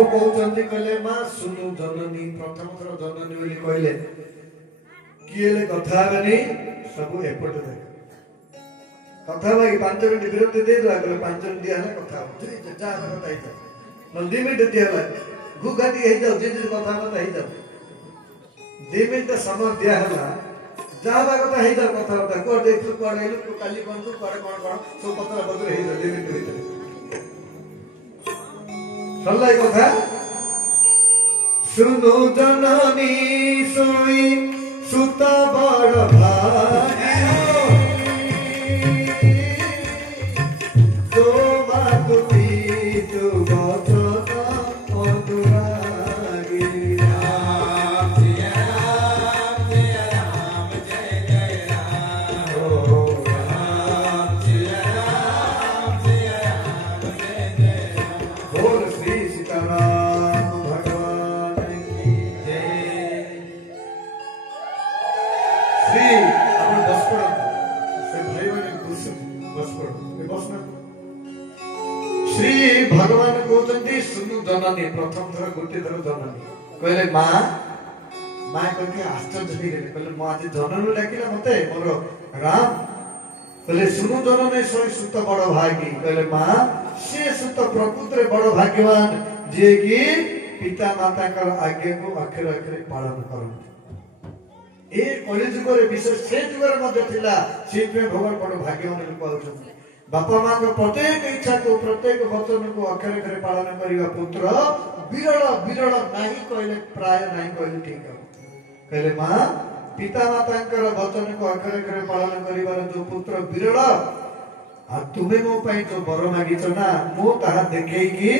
प्रभु कहते कहले माँ सुनु जननी प्रथम थर जननी बोली कहले किए कथा हेनी सब एपट देख कथा भाई 5 मिनट विरति दे दो 5 मिनट दिया कथा जा कथा न 2 मिनट दिया गुगाती हे जाओ जे कथा कथा हे जाओ 2 मिनट समय दिया हला जाबा कथा हे जाओ कथा कथा को देखु को आइलु काली कोन तू करे कोन सब पत्र पत्र हे जाओ 2 मिनट भीतर सल्लाई कथा सुनो जननी सोई सुता बड़ भाग्य तो बात तू बचन अनुरागी राम जय राम जय जय राम ओ राम जय राम जय जय राम बोल श्री सीताराम भगवान की जय। श्री अपन बस पड़ो से भाई बने बस पड़ो ए बस ना श्री भगवान कहते सुनु जननी प्रथम थर गोटे थर जननी कहले माँ माँ कहते आश्चर्य हो कहले माँ आज जननी डाकिला मते मोर राम कहले सुनु जननी सोई सुत बड़ भागी कहले माँ से सुत प्रकृति बड़ भाग्यवान जे कि पिता माता कर आज्ञा को अक्षर अक्षर पालन करते ए कलि जुग रे विशेष से जुग रे मध्य थिला से भगवान बड़ भाग्यवान लोक आउछन बापा माँ को प्रत्येक इच्छा को प्रत्येक वचन को अक्षर अक्षर पालन करने पुत्र विरल विरल नहीं कहले प्राय नहीं कहले ठीक है कहले माँ पिता माता वचन को अक्षर अक्षर पालन करिवार जो पुत्र विरल आ तुम्हें मो पाई जो बर मागिच ना मो ताहा देखैकी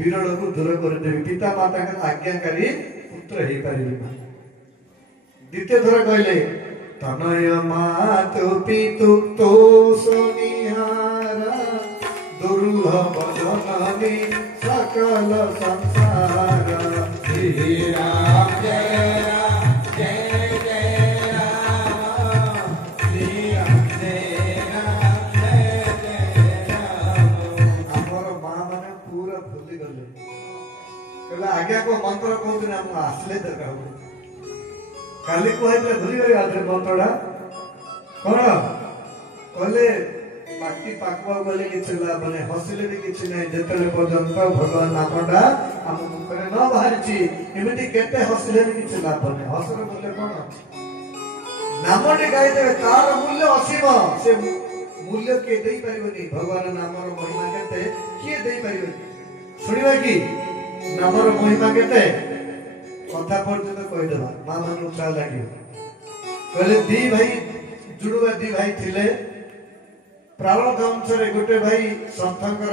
विरल को दूर कर देबी पिता माता का आज्ञाकारी पुत्र हे पारिबी द्वितीय थर कहले तनय मातु पितु तो सोनिहारा दुर्लभ जननी सकल संसार श्री राम जय जय राम श्री राम जय राम हमर मां माने पूरा भूली गले कहला आज्ञा को मंत्र कहते ना हम आसले दरकार काली कहले भूली गले आदरे मंत्रडा कोन कहले पाटी पाकवा गले कि छला बने हसिले भी किछ नै जेतले पर्यंत भगवान नामडा हम मुखरे न बाहरची एमिति केते हसिले भी किछ लाभ नै हसरे बोले कोन नामडे गाय देबे तार मूल्य असीम से मूल्य के देई परिबनी भगवान नामर महिमा केते के देई परिबनी सुनिबा की नामर महिमा केते कथा पर्यंत कहि देबा मां मन उत्साह लागियो कहले दी भाई जुडुवा दी भाई थिले प्रारब्ध अनुसार गोटे भाई संतंकर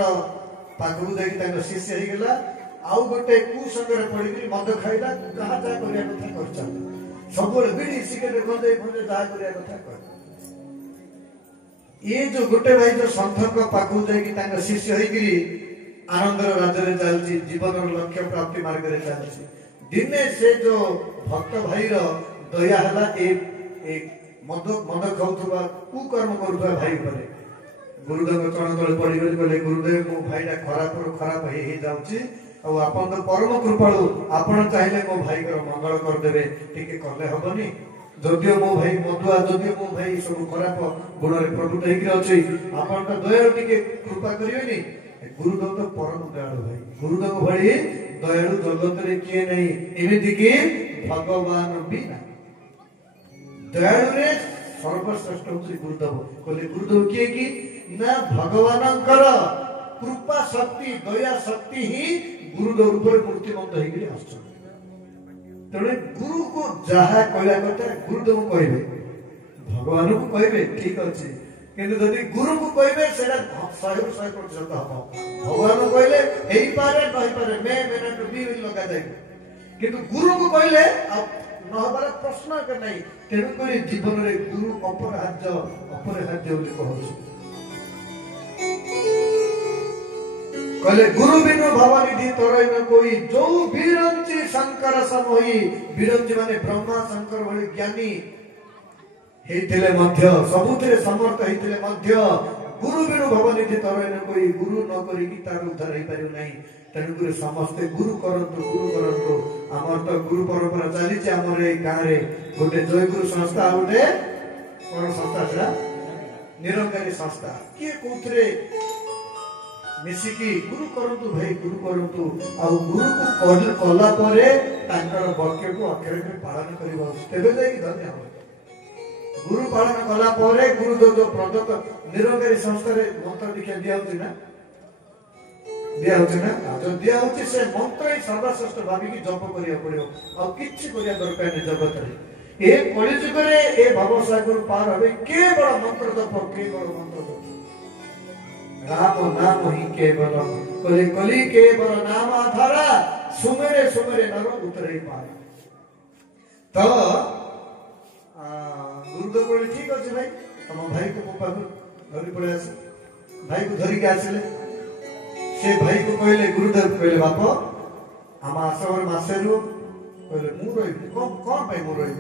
पाखु देखि ताको शिष्य हे गेला आउ गोटे कुसंगर पड़ी मद खाइला कहा जा करिया कथा करचा सब बिड़ी सिगरेट खंडे खंडे जा करिया कथा कर ये जो गोटे भाई जो संतंक पाखु देखि ताको शिष्य हे गिरी आनंदर राज्य चलची जीवन लक्ष्य प्राप्ति मार्ग रे चलची दिने से जो भक्त भाई रो दया हला एक मद खाउथबा कुकर्म करूबा भाई परे गुरुदेव चरण तले पड़ी गले कहले गुरुदेव मो भाईटा खराब हे जाउची और आपन तो परम कृपाळु आपन चाहिले मो भाई कर मंगल कर देबे टिके करले हबनी जदियो मो भाई मधुआ जदियो मो भाई सब खराब गुण रे प्रभुत हेकि अछि आपन तो दया टिके कृपा करियोनी गुरुदेव तो परम दयालु भाई गुरुदेव भଳି दयालु जगत रे किए नहीं एमिति कि भगवान बिना दयालु रे सर्वश्रेष्ठ होछि गुरुदेव कहले गुरुदेव किए कि ना भगवानंकर कृपा शक्ति दया शक्ति ही गुरुदेव ऊपर मूर्तिमंत हेकि आछन तेणु गुरु को जहा कहला कथा गुरुदेव कहबे भगवान को कहबे ठीक अच्छे किंतु जदि गुरु को कहबे सेटा 100% हम भगवान को कहले हेई पारे नहीं पारे मैं तो बी लगा जाए किंतु गुरु को कहले नहबार प्रश्न के नहीं तेणु कर जीवन रे गुरु अपराह्य बोली कहू कहले गुरु बिनु भवनिधि तोरैन कोई जो विरंची शंकर समोही विरंची माने ब्रह्मा शंकर भली ज्ञानी हेतिले मध्य सबुथिरे समर्थ हेतिले मध्य गुरु बिनु भवनिधि तोरैन कोई गुरु न करी कि तार उद्धार हे पारियो नाही तेणु कर समस्त गुरु करंतु हमर तो गुरु परंपरा चली छै हमर ए गां रे गोटे जय गुरु संस्था गोटे कोन संस्था छला निरंकारी संस्था के कोथरे मिसिकी गुरु करंतु भाई गुरु करंतु आ गुरु को कला परे तांकर वाक्य को अक्षर में पालन करिबो तेबे जाई धन्य हो गुरु पालन कला परे गुरु जो प्रदत्त निरंकारी संस्था रे मंत्र दीक्षा दिया होती ना जो दिया होती से मंत्र ही सर्वश्रेष्ठ भावी की जप करिया पड़ियो आ किछि करिया दरकार नि जगत रे ए कलिजुग रे ए भवसागर पार हबे के बड़ मंत्र जप के बड़ मंत्र जप राम नाम ही केवल कली केवल नाम आधारा सुमेरे सुमेरे नर उतरे पार तो गुरुदेव बोले ठीक अच्छे भाई तुम भाई को मो पाखु धरी पड़े आस भाई को धरिक आसिले से भाई को कहले गुरुदेव कहले बाप आम आश्रम मासे रू कहले मु रही कौन भाई मु रही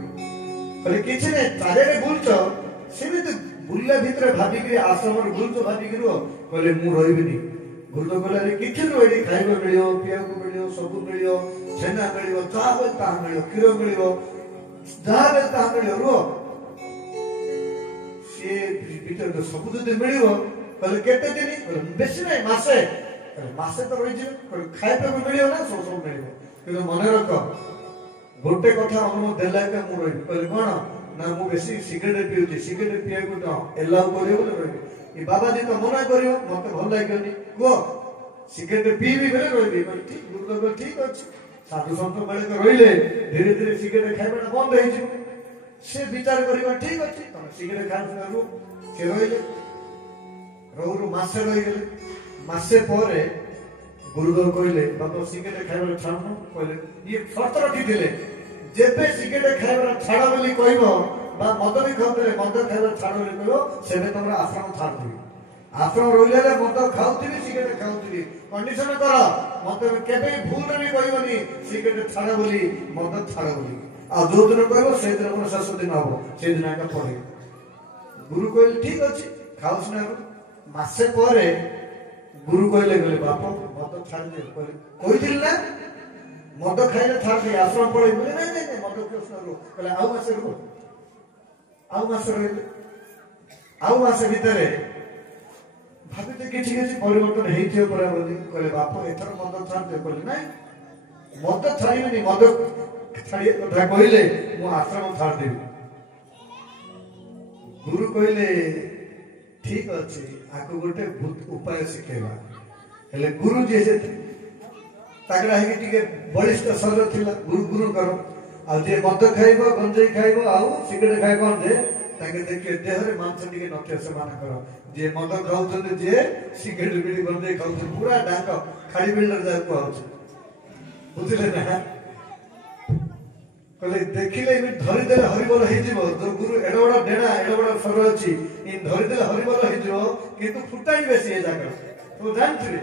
कहले किछि नै चारे बुलछ सेमिति बुल्ला भितर भाबिक आश्रम बुलछ भाबिक कहले मु रहिबिनी गुरुदेव कहले अरे किछि रो एडी खाइबो मिलियो पियाको मिलियो सब मिलियो छेना मिलियो चावल ता मिलियो खीर मिलियो जाबे ता मिलियो रो से भीतर तो सब जदि मिलियो कहले केते दिनी कहले बेसी नै मासे कहले मासे तो रहि जे कहले खाइबो मिलियो ना सब मिलियो किंतु मन रख गोटे कथा अनुमति देला के मु रहि कहले कोन ना मु बेसी सिगरेट पिउती सिगरेट पियाको तो एलाउ करियो बोले रहि ये बाबा जी तो मना करियो मते भल लागनी को सिगरेट पीबी बेले रहिबी कहले ठीक गुरुदेव ठीक अछि साधु संत बेले के रहिले धीरे धीरे सिगरेट खाइबा बंद होई छी से विचार करिबा ठीक अछि तम सिगरेट खाउ रू से रहिले रोहरु मासे रहि गेले मासे परे गुरुदेव कहले बाबा सिगरेट खाइबा छाडनु कहले ये शर्त रखि दिले जेबे सिगरेट खाइबा छाड़ बोली कहबो बा मद भी खाउतले मद खाइबा छाड़ बोली कहबो सेबे तमरा आश्रम छाड़ दिबी आश्रम रहिले मद खाउतली सिगरेट खाउतली कंडीशन कर मत केबे भूल नहीं कहबनी सिगरेट छाड़ बोली मद छाड़ बोली आ जो दिन कहबो से दिन मन शेष दिन हबो से दिन आका पड़े गुरु कहले ठीक अछि खाउस ना मासे परे गुरु कहले गले बाप मद छाड़ दे कहले कहिदिल ना मद खाइले छाड़ दे आश्रम पड़े बोले नहीं मद कृष्ण रो कहले आउ मासे रहिले आउ मासे भितरे भाभी तो किछि किछि परिवर्तन हेइथियो परा बोली कहले बाप एथर मद छाड़ दे कहले नहीं मद छाड़िबेनी मद छाड़िए कथा कहले मु आश्रम छाड़ देबी गुरु कहले ठीक अछि आको गोटे उपाय सिखेबा हेले गुरु जे से तागड़ा हे के बलिष्ठ शरीर थिला गुरु करो आ जे मद खाइबो गंजई खाइबो आ सिगरेट खाइबो दे ताके देखे देह रे मांस टिके नथे समान करो जे मद खाउछन जे सिगरेट बिडी गंजई खाउछन पूरा डाक खाली बिल्डर जा को आउछ बुझले ना कहले देखिले इ धरि देले हरिबल हे जीवो जो गुरु एडोडा डेडा एडोडा सर अछि इ धरि देले हरिबल हे जीवो किंतु फुटाई बेसी ए जागा तो जानथि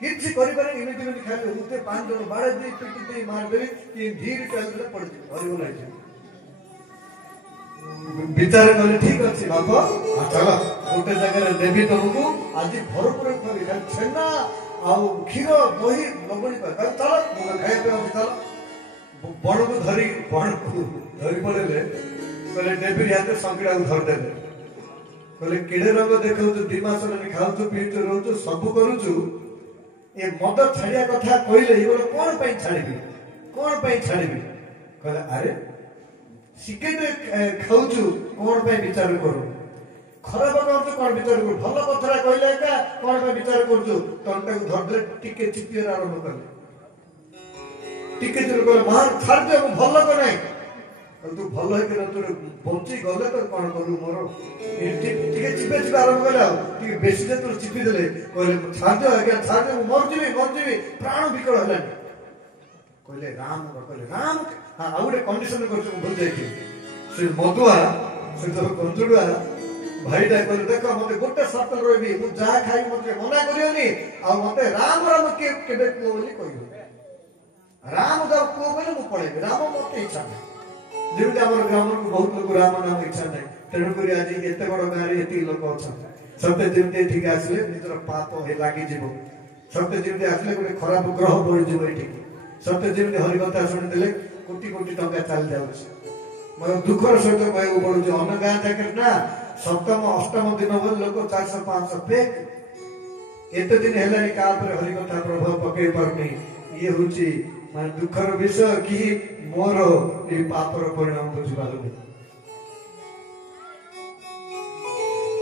किछि करि करि इमिति मिति खाली उते पांच जन बाड़े दी पिटी दे मार देबी कि धीर चलले पड़ जी हरिबल हे जी विचार करले ठीक अछि बाप आ चलो गोटे जगह रे देवी तुमको आज भरपूर खाली खाली छेना आ खीर दही लगणी पर चलो मु खाइ पे चलो बड़ को धरी पड़े कहले डेबिर हाथ संकड़ा को धर देले कहले केड़े रंग देखौ तो दिमास ने खाउ तो पीउ तो रहू सब करू ए मद छाड़िया कथा कहले ई बोले कोन पई छाड़िबी कहले अरे सिगरेट खाउछु कोन पई विचार करू खराब काम तो कोन विचार करू भलो कथा कहले का कोन पई विचार करछु तंटा को धर दे टिके चिपियर आरंभ करले टिके कहले महान छाड़ दे भल को नहीं तू भल है तू बंची गले तो कौन करू मोर टिके चिपे चिपे आरंभ कले टिके बेसी जे तू चिपी देले कहले छाड़ दे आज्ञा छाड़ दे मर जीवी प्राण विकल हलानी कहले राम हाँ आ गोटे कंडीशन कर भूल जाए से मधुआ से तो कंजुड़ुआ भाईटा कहले देख मते गोटे शर्त रही मु जा खाई मते मना करियोनी आ मते राम राम के केबे को बोली कहियो राम जब को बोले मु पळेबे राम मते इच्छा नहीं जेमते हमर ग्राम को बहुत लोग राम नाम इच्छा नहीं तेणु करी आज एते बड़ गारी एती लोग अछन सत्य जेमते ठीक आसले निजर पाप हे लागि जीवो सत्य जेमते आसले गोटे खराब ग्रह पड़ी जीवो एठी सत्य जेमते हरि कथा सुनि देले कोटी कोटी टंका चल जाउछ मोर दुखर सहित कहू पड़ुछ अन्न गाँ जाकर ना सप्तम अष्टम दिन बोल लोक 400-500 पेक एते दिन हेलानी का पर हरि कथा प्रभाव पकई परनी ये होची माने दुखर विषय कि मोर ए पापर परिणाम बुझी पालु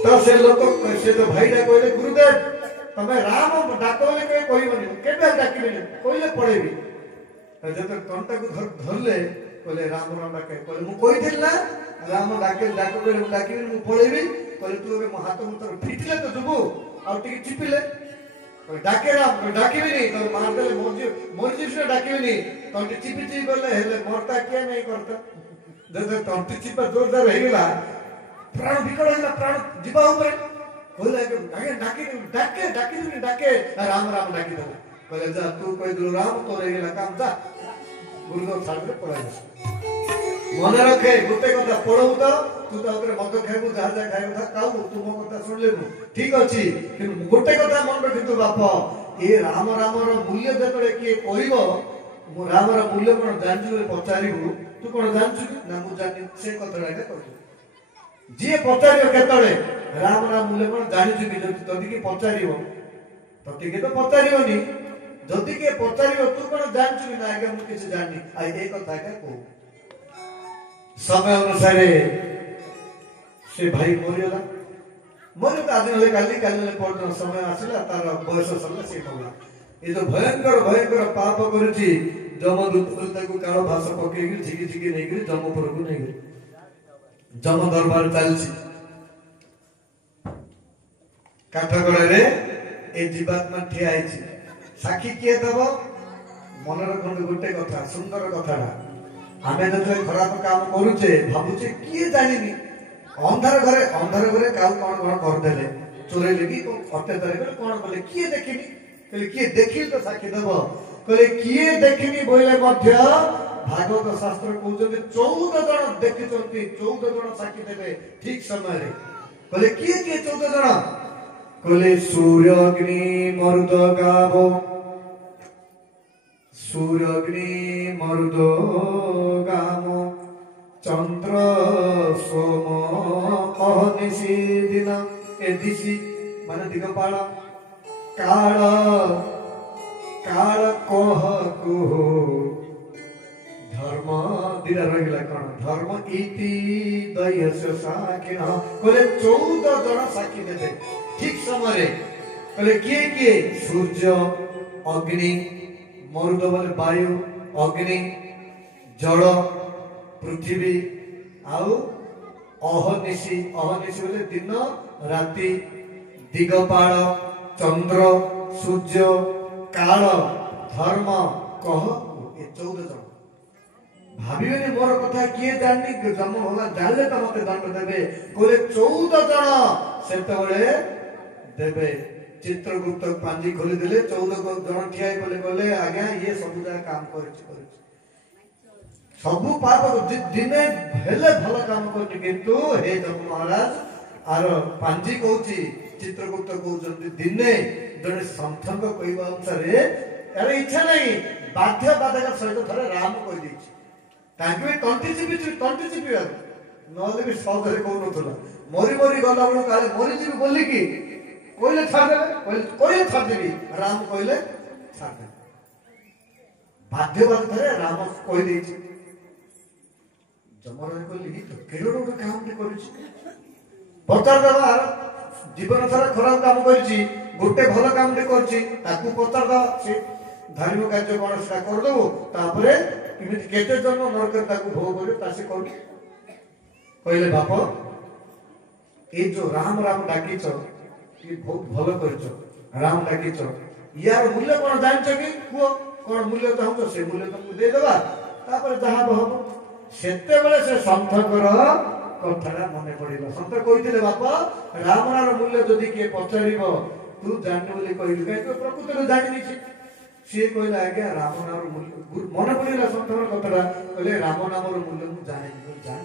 तो से लोक से तो भाईडा कहले गुरुदेव तमे राम डाकले के कहबनी केबे डाकिबे कहले पड़ेबी जब कंटा को धरले कहले राम डाके कहले मु कहिथिल ना राम डाके कहले मु डाकिबी मु पळेबी कहले तू ए हाथ मुतर फिटले तो जुबु आ टिके चिपिले डाके राम डाकिबी नहीं तो मार देले मोरजी से डाकिबी नहीं तो चिपी गले हेले मोरता के नहीं करता जब तंटी चिपा जोरदार हे गेला प्राण विकल होला प्राण जीवा ऊपर कहले आगे डाके राम डाकी दे कहले जा तू कह दो राम तो रे गेला काम जा गुरुदेव छाड़ पड़ाई मन रखे गोटे कथा पढ़ू तो तू तो मद खाइबू जहाँ खाइबू था खाऊ तू मो कथा शुणिले ठीक अच्छी कि गोटे कथा मन रखी तू बाप ये राम मूल्य जो किए कह राम मूल्य कौन जानचु पचारू तू कौन जानचु ना मुझे जानी से कथा कह जी पचार केतले राम मूल्य कौन जानी जदि कि पचार तते तो पचारनी जदि किए पचार तू कौन जानचु ना आगे मुझे किसी जानी आ ये कथा कह समय अनुसार से भाई मरीगला मर आज ना काली पड़ना समय आसला तार बयस सरला से कहला ये जो भयंकर पाप करुची जमदूत काल भाष पकई झिकी झिकी नहीं जमपुर को नहीं जम दरबार चलती काठगड़ा रे ए जीवात्मा ठिया साक्षी किए दब मन रखते गोटे कथा सुंदर कथा आमे जो खराब काम करुचे भावुचे किए जानी अंधार घरे काउ कौन करदे चोरेले कि अत्याचार कले कौन कले किए देखिनी कहले किए देखिल तो साक्षी दब कहले किए देखिनी बोले मध्य भागवत शास्त्र कहते 14 जन देखी 14 जन साक्षी देवे ठीक समय कहले किए 14 जन कहले सूर्य अग्नि मरुद गावो सूर्य अग्नि मरुद गामो चंद्र सोम अहनिशी दिन ए दिशी माने दिगपाल काल कह कुह धर्म दिला रहिला कौन धर्म इति दयस साक्षी कहले 14 जन साक्षी देते ठीक समय कहले किए सूर्य अग्नि मरुद बोले वायु अग्नि जल पृथ्वी आउ अहनिशी बोले दिन राति दिगपाल चंद्र सूर्य काल धर्म कह ये 14 जन भाविबे मोर कथा किए जानी जन्म होला जानले तो मते दंड देबे कहले 14 जन सेते देबे चित्रगुप्त पांजी खोली देले 14 जन ठियाई बोले आज्ञा ये सब काम कर सब पाप दिने हेले भल काम करनी किंतु हे जम महाराज आर पांजी कहूची चित्रगुप्त कहउछन दिने जने संथक कहबा अनुसार यार इच्छा नहीं बाध्य बाधक सहित थरे राम कह दैछि ताके तंटी चिपी नले भी सौदरे कहू नथला मरी गला बड़ काले मरी जीवी बोली कि कहले छाड़ देबी राम कहले छाड़ दे बाध्य बाधक थरे राम कह दैछि जमराज कहली तो केड़ो गोटे काम करुछि पचार दबा जीवन सारा खराब काम करिछि गोटे भल काम करछि ताकू पचार दबा से धार्मिक कार्य कौन से करदेबू तापरे इमिति केते जन्म नरक ताकू भोग करे तासे कहू कहले बाप ए जो राम राम डाकिच ये बहुत भलो करछ राम डाकिच यार मूल्य कौन जानछ कि कुओ कौन मूल्य चाहूछ से मूल्य तुमको दे देबा तापर जहा बहब सेते बेले से संथकर कथाटा मने पड़िला संत कहिथिले बापा राम नाम मूल्य जदि के पचारिबो तू जाननु बोली कहिलु काई तो प्रकृति रे जानि छि से कहला आज्ञा राम नाम मूल्य मने पड़िला संतर कथाटा कहले राम नाम रो मूल्य मु जानि जान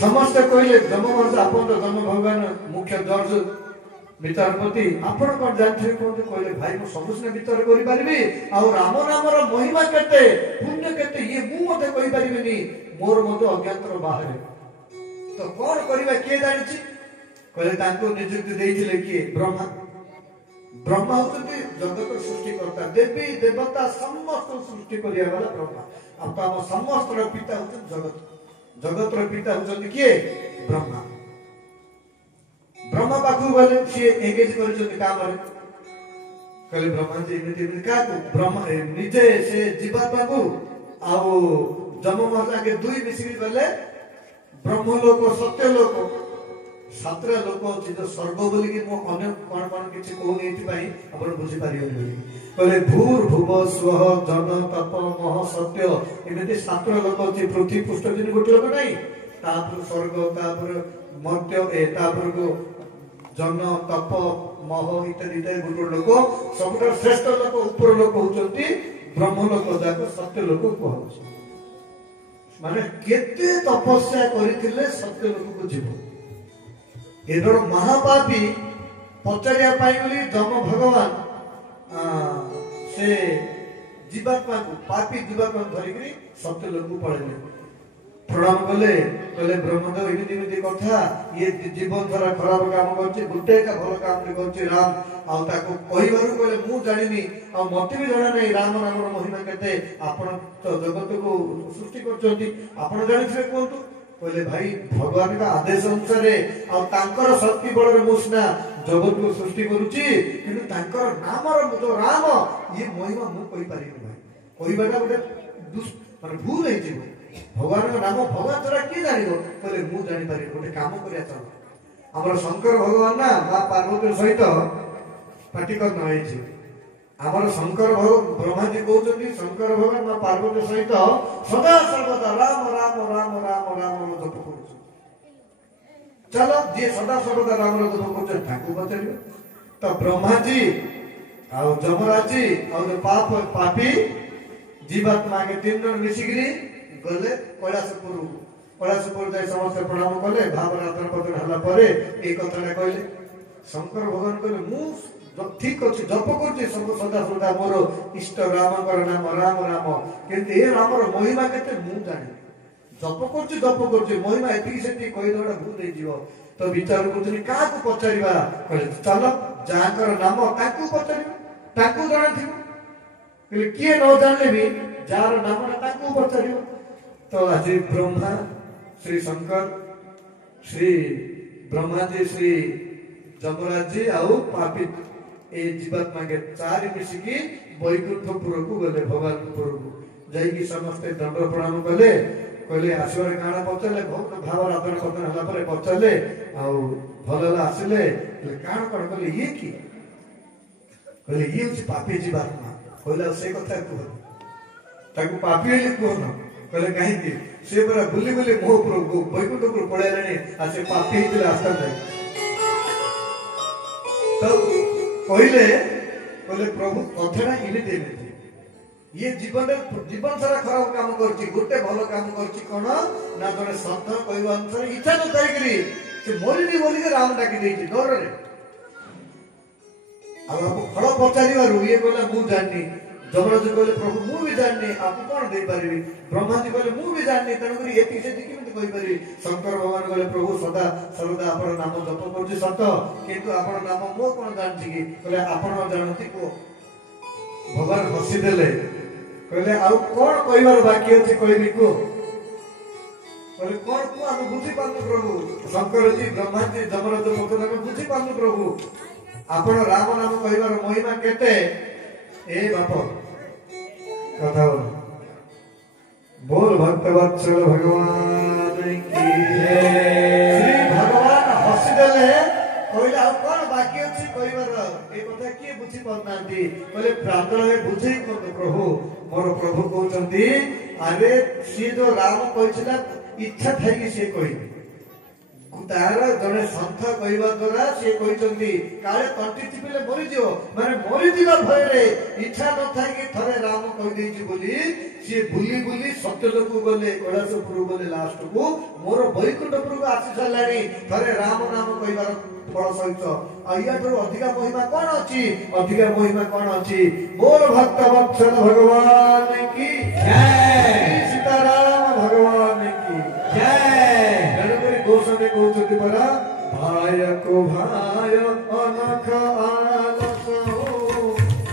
समस्त कहले जमवर्ष आपन तो जम भगवान मुख्य जज विचारपति आपण कोन जानथि कोन कहले भाई मु सबुसने विचार करि परिबी आ राम नाम रो महिमा केते पुण्य केते ये मु मते कहि परिबिनी मोर मते अज्ञातर बाहर तो कोन करिबा के जानि छि कहले तांको नियुक्ति देइथिले कि ब्रह्मा ब्रह्मा होते जगत सृष्टि करता देवी देवता समस्त सृष्टि करिया वाला ब्रह्मा अब तो हम समस्त रो पिता होते जगत जगत रो पिता होते किए ब्रह्मा ब्रह्मा पाखु गले से एंगेज करछथि काम रे कहले ब्रह्मा जी एमिति का ब्रह्मा निजे से जीवात्मा को आ जममर्जा के दुई मिसिरी गले ब्रह्म लोक सत्य लोक सातरा लोक अछि जो स्वर्ग बोली कि मो अन्य कोन कोन किछि कोनी एति पई अपन बुझि पारियो बोली कहले भूर भुव स्वह जन तप मह सत्य एमिति सातरा लोक अछि पृथ्वी पृष्ठ दिन गोटे लोक नाही तापर स्वर्ग तापर मर्त्य ए तापर को जन तप मह इत्यादि गोटे लोक सबटा श्रेष्ठ लोक ऊपर लोक होचंती ब्रह्म लोक जाको सत्य लोक कहउछ माने केते तपस्या करिथिले सत्य लोक को जीव एदर महापापी पचारिया पाई बोली जम भगवान से जीवात्मा को पापी जीवात्मा धरिकरी सत्य लोक को पळेले प्रणाम कले कहले ब्रह्मदेव एमिति एमिति कथा ये जीवन सारा खराब काम करछि गुटे का भलो काम रे करछि राम आ ताको कहिबारु कहले मु जानिनी आ मते भी जाना नै राम नाम रो महिमा केते आपण तो जगत को सृष्टि करछथि आपण जानिछे कोंतु कहले भाई भगवान का आदेश अनुसार आ तांकर शक्ति बळ रे मुसना जगत को सृष्टि करूछि किंतु तांकर नाम रो जो राम ये महिमा मु कहि पारिबे भाई कहिबाटा गोटे माने भूल है जीव भगवान का नाम भगवान तोरा की जानिबो कहले मु जानि पारि गोटे काम करिया चल हमर शंकर भगवान ना मां पार्वती सहित पाटी कर न होइछि हमर शंकर भगवान ब्रह्मा जी कहउछथि शंकर भगवान मां पार्वती सहित सदा सर्वदा राम राम राम राम राम जप करूछ चलो जे सदा सर्वदा राम जप करूछ ताकू बचरियो तो ब्रह्मा जी आ जमराज जी आ पाप पापी जीवात्मा के तीन जन मिसिगिरी गले कैलाशपुर जाय समस्त प्रणाम कले भाव रातन पतन हला परे ए कथाटा कहले शंकर भगवान कहले मु ठीक अछि जप करछि सब सदा सदा मोर इष्ट रामकर नाम राम राम किंतु ए रामर महिमा केते मु जानि जप करछि महिमा एति सेति कहि दडा भूल दे जीव तो विचार करछि का को पचारिबा कहले चल जाकर नाम ताकू पचारिबा ताकू जानिथिबो कहले किए न जानले भी जार नाम ताकू पचारिबा तो आज ब्रह्मा श्री शंकर श्री ब्रह्मा जी श्री जमराज जी आउ पापी ए जीवात्मा के चार मिसिकी वैकुंठपुर को गले भगवानपुर को जाई समस्त दंड प्रणाम कले कहले आसवर काना पचले बहुत भाव राधन पतन हला परे पचले आउ भलला आसिले काना कर कहले ये की कहले ये होची पापी जीवात्मा कहला से कथा को ताकू पापी ले कोन कहले कहीं की से पूरा बुली बुली मोह प्रभु वैकुंठपुर पळेलानी आ से पापी हितले आस्था जाय तो कहले प्रभु कथरा इने देले ये जीवन सारा खराब काम करछि गोटे भलो काम करछि कोन ना जने सत्य कहवा अनुसार इच्छा न करिकरी से मोरिनी बोली के राम डाकी देछि डर रे अब फल पचारिबारु ये कहला मु जाननी जमराज कहले प्रभु मु भी जाननी आप कोन दे परिबी ब्रह्मा जी कहले मु भी जाननी तन करी एति से किमित कहि परिबी शंकर भगवान कहले प्रभु सदा सर्वदा आपन नाम जप करछि सत्य किंतु आपन नाम मो कोन जानछि कि कहले आपन जानथि को भगवान हसी देले कहले आउ कोन कहिबार बाकी अछि कहिबी को कहले कोन को हम बुझि पानु प्रभु शंकर जी ब्रह्मा जी जमराज पकड़ हम बुझि पानु प्रभु आपण राम नाम कहबार महिमा केते ए बाप कथा बोल भक्तवत्सल भगवान की श्री भगवान हसिदेले कहला कौन बाकी अच्छी कहबार ए कथा किए बुझी पारनांती कहले प्रांतरे बुझे प्रभु मोर प्रभु कहउचंती अरे सी जो राम कहछला इच्छा थाई से कहि तार जने संत कहवा द्वारा से कहचंती काले तंटी चिपिले मरि जियो माने मरि जिबा भय रे इच्छा न थाई कि थरे राम कहि देछि बोली से बुली बुली सत्यलोक गले कैलासपुर गले लास्ट को मोर वैकुंठपुर को आसी सालानी थरे राम नाम कहबार फल सहित आइया तो अधिका महिमा कोन अछि अधिका महिमा कोन अछि बोल भक्त वत्सल भगवान की जय सीताराम भगवान की जय गणपति गोसाई कहउछथि परा भाय को भाय अनख आलस हो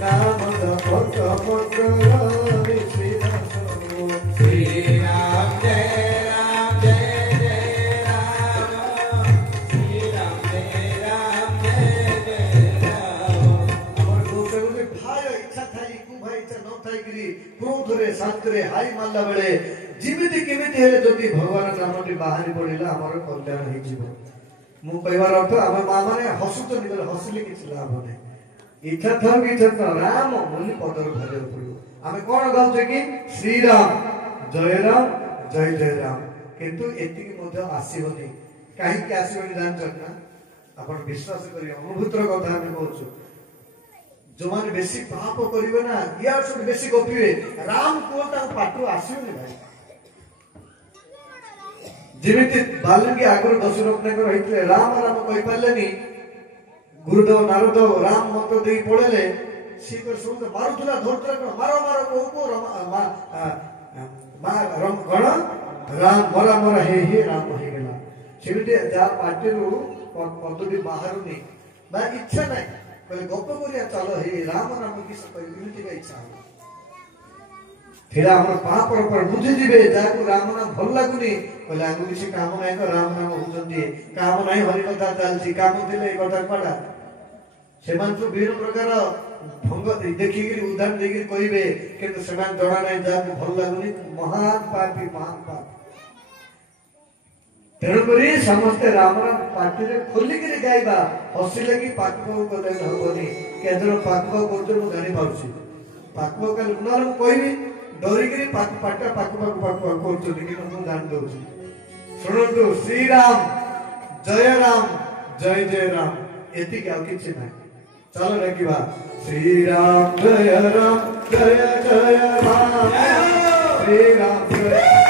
नाम जप तप कर श्री राम जय राम जय जय राम श्री राम जय राम जय जय राम हमर गोसाई भाय इच्छा थाई को भाई इच्छा न थाई करी क्रोध रे शांत रे हाई मारला बेले जिमिति केमिति हेले जदि भगवान नामटी बाहरी पड़िला हमर कल्याण हे जीव मु कहबार अर्थ हम मां माने हसुत निकल हसले किछ लाभ नै इच्छा था कि राम बोली पदर धरे पड़ियो हमें कोन गाउछे कि श्री राम जय जय राम किंतु एति कि मध्य आसीबनी काहे कि आसीबनी जानछन ना आपण विश्वास करियो अनुभूतर कथा हम कहउछु जो माने बेसी पाप करिवे ना यार सब बेसी गपिवे राम को ता पाटु आसीबनी भाई जेमिति बाल्मीकि आगर दशरथनगर होइतले राम राम कहि पालेनी गुरुदेव नारद राम मंत्र दे पळेले सीकर सुंदर मारुतला धरतला मारो मारो को राम गण राम मरा मरा हे राम हे गेला सेमिति जा पाटीरु पदडी बाहरुनी बा इच्छा नाही कहले गप करिया चलो हे राम नाम कि सब इमिति का इच्छा फिर हमर पाप पर बुझि जिवे जाकु राम नाम भल लागुनी कहले आगु किछि काम नाही तो राम नाम होजंती काम नाही हरि कथा चलछि काम दिले कथा पडा सेमान तो विभिन्न प्रकार भंग देखि कि उदाहरण देखि कहिबे किंतु सेमान जणा नाही जाकु भल लागुनी महान पापी महान पाप तेणु करी समस्त राम नाम पाटी रे खोली कि गाइबा हसिले कि पाकबो गले हबनी केदर पाकबो कोते मु जानि पाउछि पाकबो कल गुनार मु कहिबी डोरीगिरी पाटा पाकु करतो कि मु जान दोछि सुनतु श्री राम जय राम एति क्या किछि नाही चलो रखिबा श्री राम जय राम श्री राम जय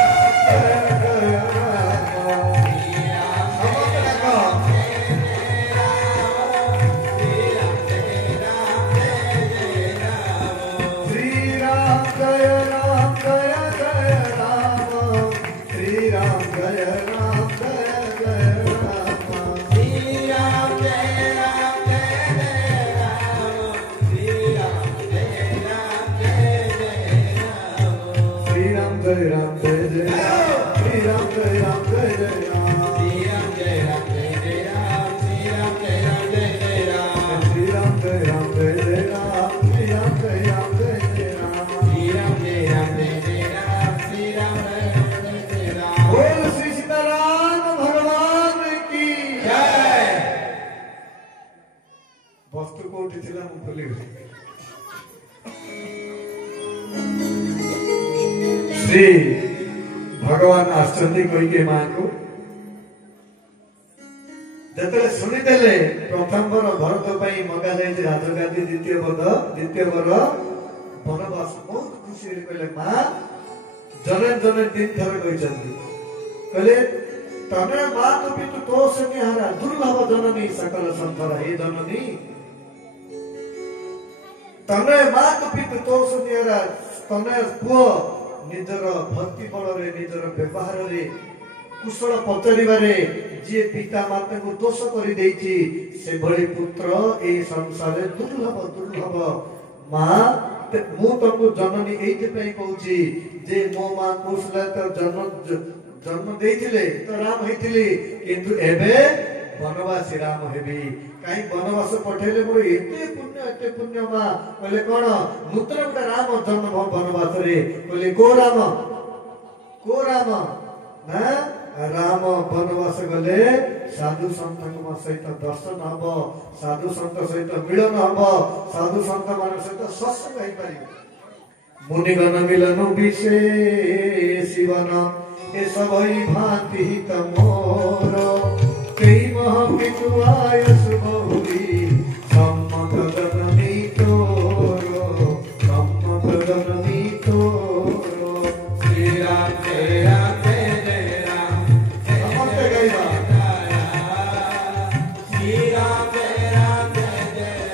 श्री भगवान आश्चर्य कही के मां को जतले सुनी देले प्रथम बर भरत पई मगा जाय जे राजगादी द्वितीय बर वनवास बहुत खुशी रे कहले मां जने तीन थर कहि चंदी कहले तने मां तो पितु तो संगे हरा दुर्लभ जननी सकल संसार हे जननी तने मां तो पितु तो संगे हरा तने पुओ निजर भक्ति बल रे निजर व्यवहार रे कुशल पचारिबारे जे पिता माता को दोष करि देछि से भली पुत्र ए संसार दुर्लभ मां मु तको जननी एते पई कहूची जे मो मां कौशल्या तो जन्म देथिले तो राम हेथिले किंतु एबे बनवासी राम हेबी कहीं बनवास पठेले मोर एते पुण्य माँ बोले कौन नूतन गोटे राम जन्म बनवास रे बोले को राम ना राम बनवास गले साधु संत सहित दर्शन हम साधु संत सहित मिलन हम साधु संत मान सहित सत्संग हो पार मुनिगण मिलन विशेष शिवन ए सब भांति मोर कई महापितु आयुष बहुरी सम्मत गगनी तोरो सम्मत गगनी तोरो श्री राम जय राम जय राम समस्त गैया श्री राम जय राम जय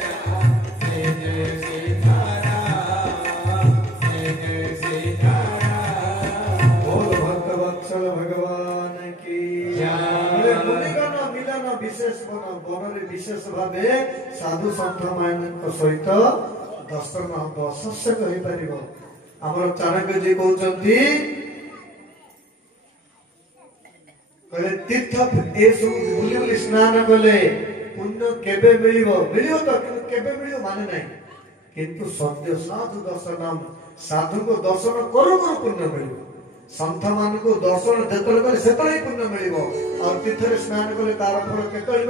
राम जय जय सीताराम जय जय सीताराम बोल भक्त वत्सल भगवान की विशेष बन विशेष भाव साधु सन्थ मान सहित दर्शन हम सत्संग हो पार आमर चाणक्य जी कहते तीर्थ ए सब बुली बुली स्नान कले पुण्य केबे मिलियो तो केबे मिलियो माने नहीं किंतु सत्य साधु दर्शन साधु को दर्शन करू करू पुण्य मिलियो संत मान को दर्शन जेतले करे सेतले पुण्य मिलिबो और तीर्थरे स्नान कले तार फल केतले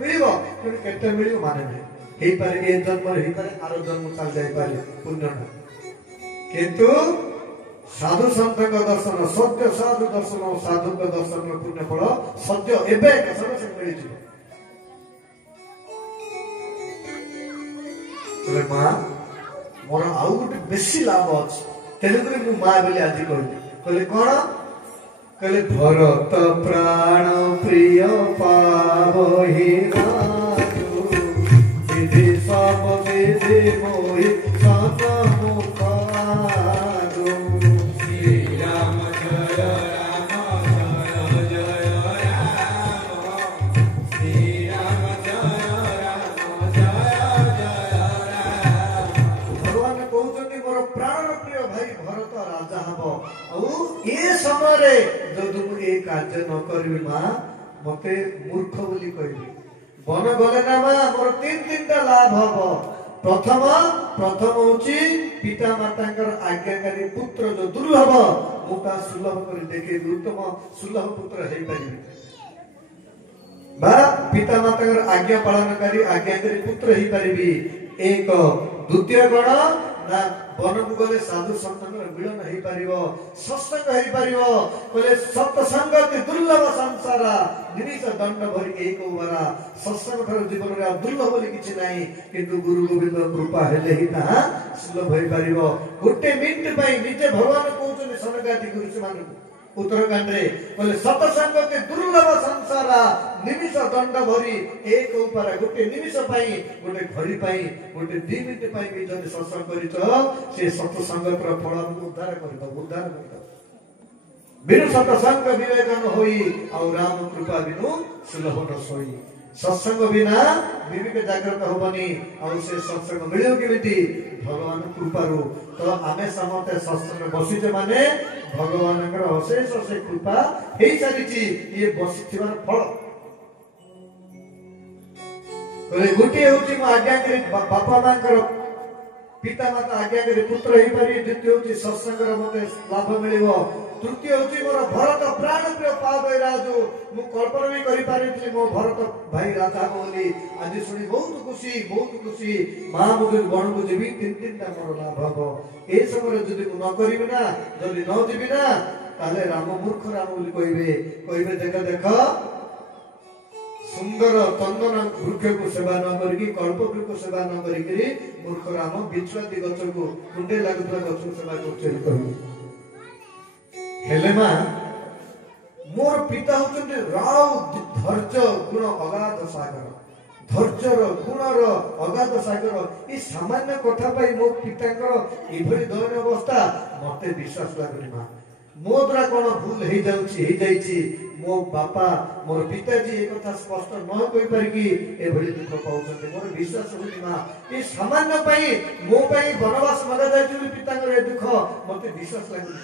मिलिबो कि केते मिलिबो माने नै हेई पारे ए जन्म हेई पारे आरो जन्म चल जाय पारे पुण्य किंतु साधु संत को दर्शन सत्य साधु दर्शन साधु को दर्शन पुण्य फल सत्य एबे कसर से मिलि छी तले मां मोर आउ गुटे बेसी लाभ अछि तेलुगुरे मु मां बोली आजि कहली कहले कौन कहले भरत प्राण प्रिय पावहि राजु विधि सब विधि मोहि सत मुख आजु श्री राम जय राम जय जय राम श्री राम जय राम जय जय राम भगवान कहउछन्ति मोर प्राण प्रिय भाई भरत राजा हबो ये समय जदि मुझे कार्य न करी माँ मते मूर्ख बोली कहबी बन गले ना माँ मोर तीन लाभ हम प्रथम होची पिता माता आज्ञाकारी पुत्र जो दुर्लभ मुझा सुलभ कर देखे उत्तम सुलभ पुत्र है पिता माता आज्ञा पालनकारी आज्ञाकारी पुत्र ही पारिबी एक द्वितीय गण ना वन को गले साधु संत मिलन हो पार सत्संग हो पारे सत्संग दुर्लभ संसार निमिष दंड भरी एक बरा सत्संग ठार जीवन में दुर्लभ बोली किसी ना किंतु गुरु गोविंद कृपा हेले ही ना सुलभ हो पार गोटे मिनिट निजे भगवान कहते सनकादि गुरु से उत्तराखंड रे बोले सत्संग दुर्लभ संसार निमिष दंड भरी एक उपार गोटे निमिष पाई गोटे घड़ी पाई गोटे 2 मिनिट पाई भी जब सत्संग करिछ से सत्संग फल उद्धार कर बिनु सत्संग विवेकन होई और राम कृपा बिनु सुलभ न सोई सत्संग बिना विवेक जागृत होबनी और से सत्संग मिलियो केमिति भगवान कृपारू तो आमे समते सत्संग बसिचे माने भगवान अशेष से कृपा हे सारी ये बसिथिबार फल कहले गोटे होची म आज्ञाकारी बापा मांकर पिता माता आज्ञाकारी पुत्र ही पारी द्वितीय होची सत्संग मते लाभ मिलिबो तृतीय होची मोर भरत प्राण प्रिय पावे राजू मु कल्पना भी करि पारिथि मो भरत भाई राजा बोली आज सुनी बहुत खुशी मां मुझे बण को जीवी तीन मोर लाभ हबो ए समय जदि मु न करिबे ना जदि न जीवी ना ताले राम मूर्ख राम बोली कहबे देख सुंदर चंदन वृक्ष को सेवा न करके कल्प वृक्ष को सेवा न करके मूर्ख राम बिछुआती गछ को कुंडे लागुवा गछ को सेवा कर हेले मां मोर पिता होचंते राव धैर्य गुण अगाध सागर धैर्यर गुणर अगाध सागर ये सामान्य कथा पाई मो पितांकर एभली दयनीय अवस्था मते विश्वास लागुनी मां मो द्वारा कौन भूल हो जाइए मो बापा मोर पिताजी एक कथा स्पष्ट न कहि पारिकी एभली दुख पाउछन्ते मोर विश्वास होनी मां ए सामान्य पई मो पई वनवास मगा जाइछु पितांकर ए दुख मते विश्वास लागुनी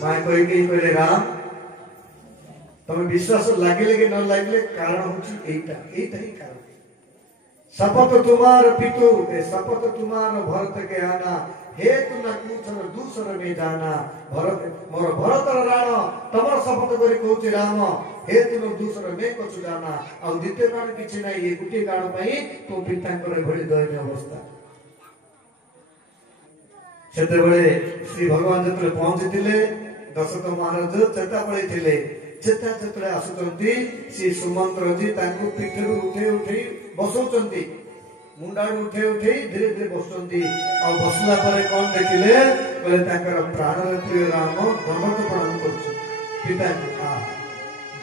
मां कहि कहले राम तमे विश्वास लगे कि न लगे कारण हूँ एटा ही कारण। शपथ तुम्हार पितु शपथ तुम्हार भरत के आना हे तुम कूचर दूसर में जाना भरत मोर भरत राण तमर शपथ करी कहूची राम हे तुम दूसर में कछु जाना आ द्वितीय कारण किछि नै ये गुटी कारण पई तो पितांकर भଳି दयनीय अवस्था। सेते बेले श्री भगवान जतले पहुंचीतिले दशरथ महाराज चेता पळैथिले चेता जतले आसुचंती श्री सुमंत्र जी तांको पिठरू उठे बसौचंती मुंडाड़ उठे धीरे धीरे बसुंती आ बसला परे कोन देखिले बोले तांकर प्राणर प्रिय राम दंडवत प्रणाम करछु पिता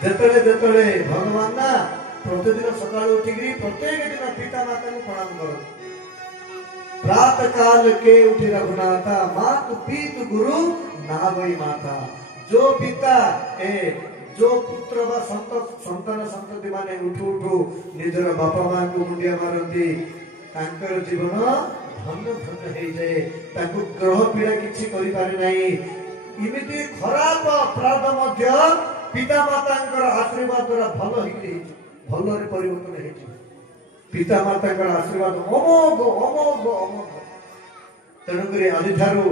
जतले जतले भगवान ना प्रतिदिन सकाळ उठिकरी प्रत्येक दिन पिता माता को प्रणाम करो। प्रातः काल के उठे रघुनाथा मातु पीतु गुरु नावई माता जो पिता जो पुत्र बा संतान संतति माने उठू निजर बापा मां को मुंडिया मारती तांकर जीवन धन्य धन्य हे जाए ताकु ग्रह पीड़ा किछि करि पारे नाही। इमिति खराब प्रारब्ध मध्य पिता मातांकर आशीर्वाद द्वारा भलो हिकि भलो रे परिवर्तन हे पिता मातांकर आशीर्वाद अमोघ तेणुकरी आदि ठारू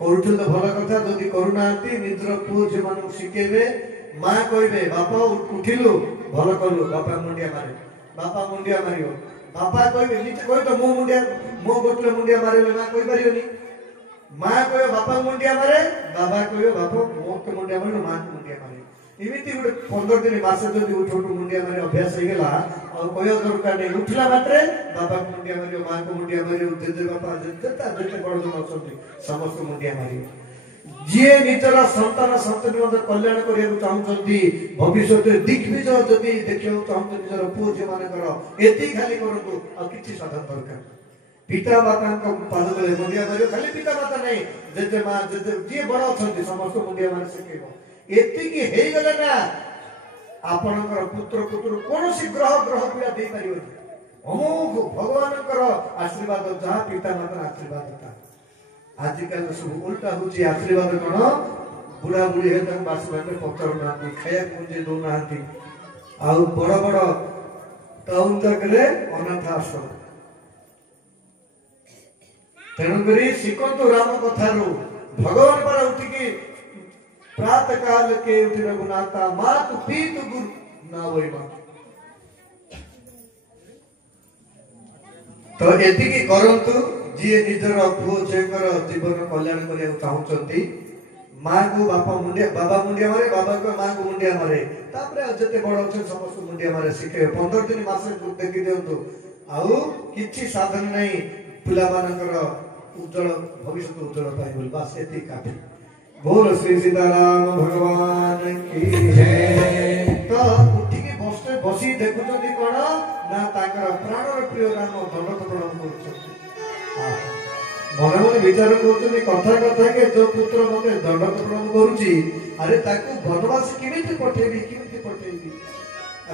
करुथुल भल कथा जदि करूनांती निजर पुओ जे मानु शिखेबे मां कहबे बापा उठिलु भल कलु बापा मुंडिया मारे बापा मुंडिया मारियो बापा कहबे नीचे कहि तो मो गोटले मुंडिया मारेले मां कहि परियोनी मां कहबे बापा मुंडिया मारे बाबा कहबे बापा मो के मुंडिया मारे मां के मुंडिया मारे इमिति गुटे 15 दिन मासे जदि उठ मुंडिया मारे अभ्यास हो गेला और कहियो दरकार नै उठला मात्रे बाबा को मुंडिया मारियो मां को मुंडिया मारियो जेजे बापा जेते बड़ जन अछंती समस्त मुंडिया मारियो जे निजर संतान संतति मध्य कल्याण करिया चाहउछंती भविष्यते दिग्विजय जदि देखियो चाहउछंती निजर पुओ जे मानकर एति खाली करंतु आ किछि साधन दरकार पिता माता को पादले मुंडिया मारियो खाली पिता माता नै जेजे मां जे बड़ अछंती समस्त मुंडिया मारे सिखेबो एति कि हे गले ना आपनकर पुत्र कोनोसी ग्रह पीड़ा दे परियो अमोघ भगवानकर आशीर्वाद जहा पिता माता आशीर्वाद था। आजकल सब उल्टा होची आशीर्वाद कोन बुढ़ा बुढ़ी हे तक बासुरा में पत्थर ना खाया कुंजे दो ना आ बड़ बड़ टाउन तक रे अनाथ आश्रम तेणुकरी शिखंतु राम कथारू भगवान पर उठिकी प्रातः काल के उठी रघुनाथा मातु पीतु गुरु ना वही मां तो एतिकी करंतु जी निजर पुओ झेकर जीवन कल्याण करिया चाहउचंती मां को बापा मुंडिया मारे बाबा को मां को मुंडिया मारे तापरे जते बड़ अछ समस्त मुंडिया मारे सिखे 15 दिन मासे देखि देंतु आउ किछि साधन नै पिला मानकर उज्जवल भविष्य उज्जवल पाइ बोल बस एति काफी। बोल श्री सीताराम भगवान की जय। तो उठी के बसी देखुचंती कोन ना ताकर प्राणर प्रिय राम दंडवत प्रणाम करछंती मन मन विचार करुचंती कथा कथा के जो पुत्र मते दंडवत प्रणाम करूची अरे ताकू वनवास किमिति पठेबी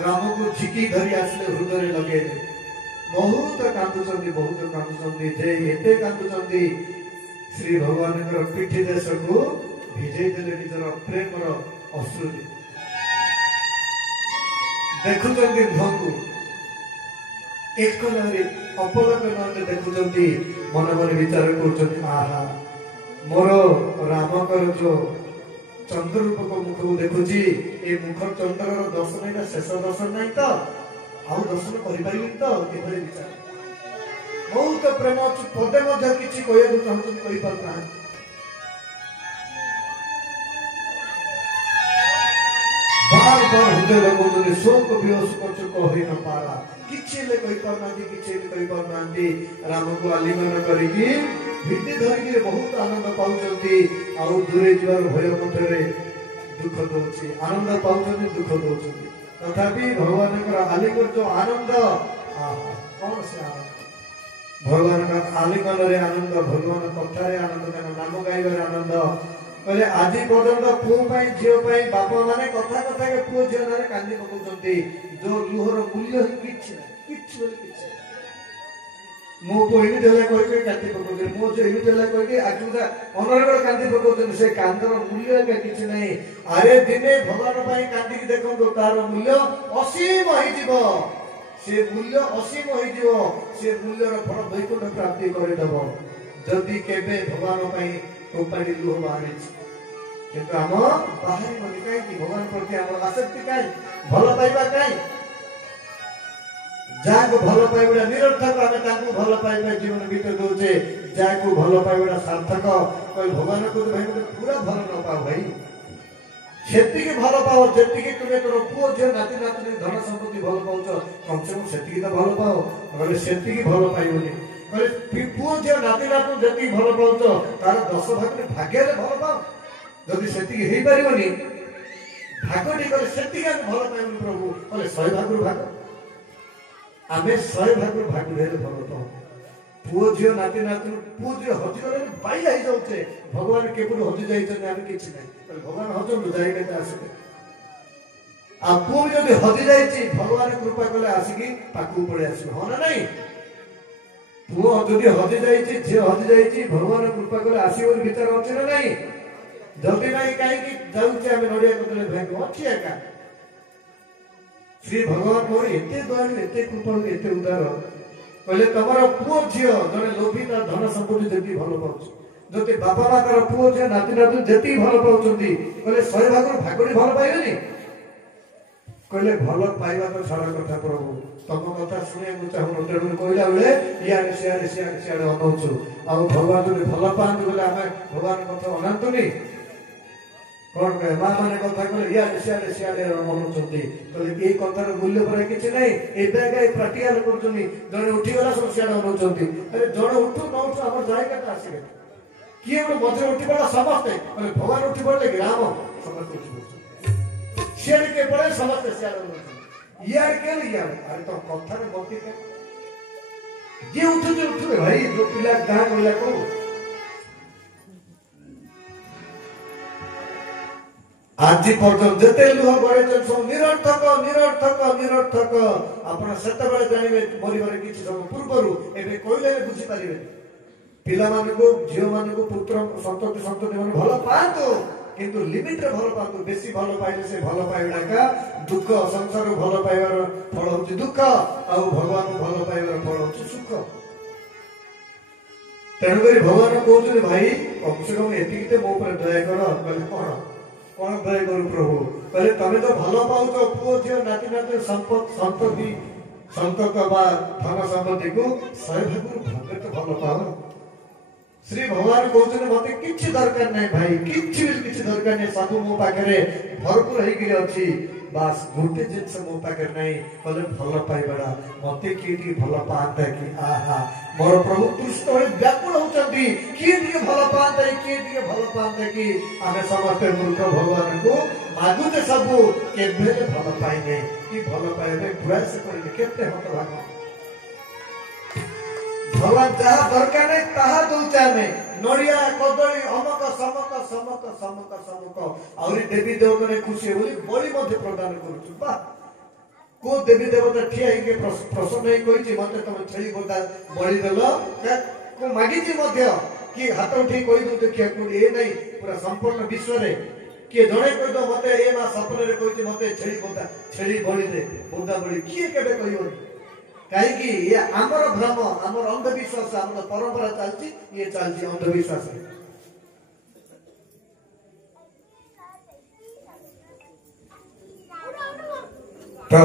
राम को झिकी धरी आसले हृदय लगे बहुत कांदुचंती जे एते कांदुचंती श्री भगवान पिठी देश को भिजई देले निजर प्रेम अश्रु देखुचंती मुहंकु एक लहरी अपलक नयने देखुचंती मन मन विचार करुचंती आहा मोर रामकर जो चंद्र रूप को मुख को देखुची ए मुख चंद्र रो दर्शन एटा शेष दर्शन नहीं तो आउ दर्शन करि पारिबि तो एभले विचार बहुत प्रेम अछि पदे मध्य किछि कहिया को चाहत कहि पारना बार बार हृदय लगोतले शोक वियोश करछ कहि न पारा किछि ले कहि पारनांती राम को आलिंगन करिकी भित्ति धरिकी बहुत आनंद पाउचंती आउ दूरे जीवार भय मठरे दुख दोछि आनंद पाउचंती दुख दोछंती तथापि भगवान का आलिंगन जो आनंद कौन से आनंद भगवान का आलिंगन रे आनंद भगवान कथा रे आनंद नाम गाइबार आनंद कहले आदि पर्यंत पुओ पाई झियो पाई बापा माने कथा कथा के पुओ झियो नारे कांदी पकउचंती जो लुहर मूल्य किछ बोले किछ मो पुओ एमिति हेला कहि कांदी पकाउछन मो जे एमिति हेला कहि आखिरा अनरगड़ कांदी पकाउछन से कांदर मूल्य के किछि नै अरे दिने भगवान पई कांदी कि देखो तार मूल्य असीम होई जीवो से मूल्य असीम होई जीवो से मूल्यर फल वैकुंठ प्राप्ति करे दबो जदि केबे भगवान पई कोपाडी लुह बाहरी किंतु हम बाहरी मन काई कि भगवान प्रति हम आसक्ति काई भलो पाइबा काई जाको भलो पाइबा निरर्थक आमे ताको भलो पाइबा जीवन बीते दोचे जाको भलो पाइबा सार्थक कोई भगवान को भाई पूरा भलो न पाओ भाई सेति के भलो पाओ जेति के तुमे तोर पुओ जे नाती नाती धन संपत्ति भलो पाउछ कम से कम सेति के भलो पाओ अगर सेति के भलो पाइबोनी कहले पुओ जे नाती नाती जेति भलो पाउछ तार 10 भाग में भाग्य रे भलो पाओ जदि सेति के हेई परिबोनी भागटी करे सेति के भलो पाइबोनी प्रभु कहले 100 भाग रो भाग आमे 100 भाग रो भाग रे भलो पाओ पुओ जे नाती नाती पुओ जे हजि गले बाई आई जाउछे भगवान केपुर हजि जाइछन आमे किछि नै भगवान हजम जाई के आसे आ पुओ जदि हजि जाइछि भगवान कृपा कले आसिकी पाकू पड़े आसी हो ना नहीं पुओ जदि हजि जाइछि जे हजि जाइछि भगवान कृपा कले आसी और विचार अछि ना नहीं जल्दी नहीं काहे कि जाउछे आमे नडिया कतले भाग अछि एका श्री भगवान मोर एते दयालु एते कृपालु एते उदार कहले तमरो पुओ झियो जने लोभी ता धन संपत्ति जेति भलो पाउछ जति बापा माकर पुओ जे नाती नाती जेति भलो पाउछंती कहले 100 भागरो भागड़ी भलो पाइबेनी कहले भलो पाइबा तो छाड़ कथा प्रभु तम कथा सुने मु चाहू तेणु कहला बेले यार सियार अनौछु आ भगवान जति भलो पांत बोले आमे भगवान कथा अनंतनी कोन के मां माने कथा कहले यार सियार अनौछंती कहले ए कथार मूल्य पर किछि नै ए बेगा प्रैक्टिकल करछनी जने उठी गला सब सियार अनौछंती अरे जने उठू न उठू हमर जाय कथा आसीबे किए हम मझे उठी पड़ा समझते कहले भगवान उठी पड़ले ग्राम समझते उठी पड़े सियार के पड़े समझते सियार अनौछंती यार के यार अरे तो कथार गति के जे उठू भाई जो पिला गां कोइला को आज पर्यटन जेते लुह गड़े सब निरर्थक आपण सेते बेले जानिबे मरिबारे किछि समय पूर्वरु एबे कोइले बुझी पारिबे पिला मानको झियो मानको पुत्र संतति मन भलो पातो किंतु लिमिट रे भलो पातो बेसी भलो पाइले से भलो पाइडाका दुख संसार भलो पाइबार फल होछि दुख आ भगवान भलो पाइबार फल होछि सुख तेणुकरी भगवान कहउछन भाई कम से कम एतिकिते मो पर दया कर कहले कौन दया करू प्रभु कहले तमे तो भलो पाउछ पुओ झियो नाती नाती संपत्ति संतत बा धन संपत्ति को 100 भाग तो भलो पाओ श्री भगवान कहउछन मते किछि दरकार नै भाई किछि दरकार नै सब मो पाखरे भरपूर हेइ गेल अछि बास गोटे जिंस मो पाखरे नै कहले भलो पाइबडा मते किटी भलो पाता कि आहा मोर प्रभु तुष्ट होई व्याकुल होचंती किटी भलो पाता कि आमे समस्त मूर्ख भगवान को मागुते सब केबे भलो पाइने कि भलो पाइबे प्रयास करिले केते हत भाग भगवान जहाँ दरकार नहीं ताहा दूचा में नड़िया कदली अमक और देवी देवता ने खुशी होली बड़ी मध्य प्रदान करूछु बा को देवी देवता ठिया के प्रसन्न नहीं कहिछि मते तुम छई बोता बड़ी देलो को मागिछि मध्य कि हाथ उठी कहि दो देखिया को ए नहीं पूरा संपूर्ण विश्व रे के जणे कहि दो मते ए मा सपन रे कहिछि मते छेली बड़ी दे बोता बड़ी किए केबे कहियो काई ये आमर भ्रम आमर अंधविश्वास आमर परंपरा चलती ये चलती अंधविश्वास तो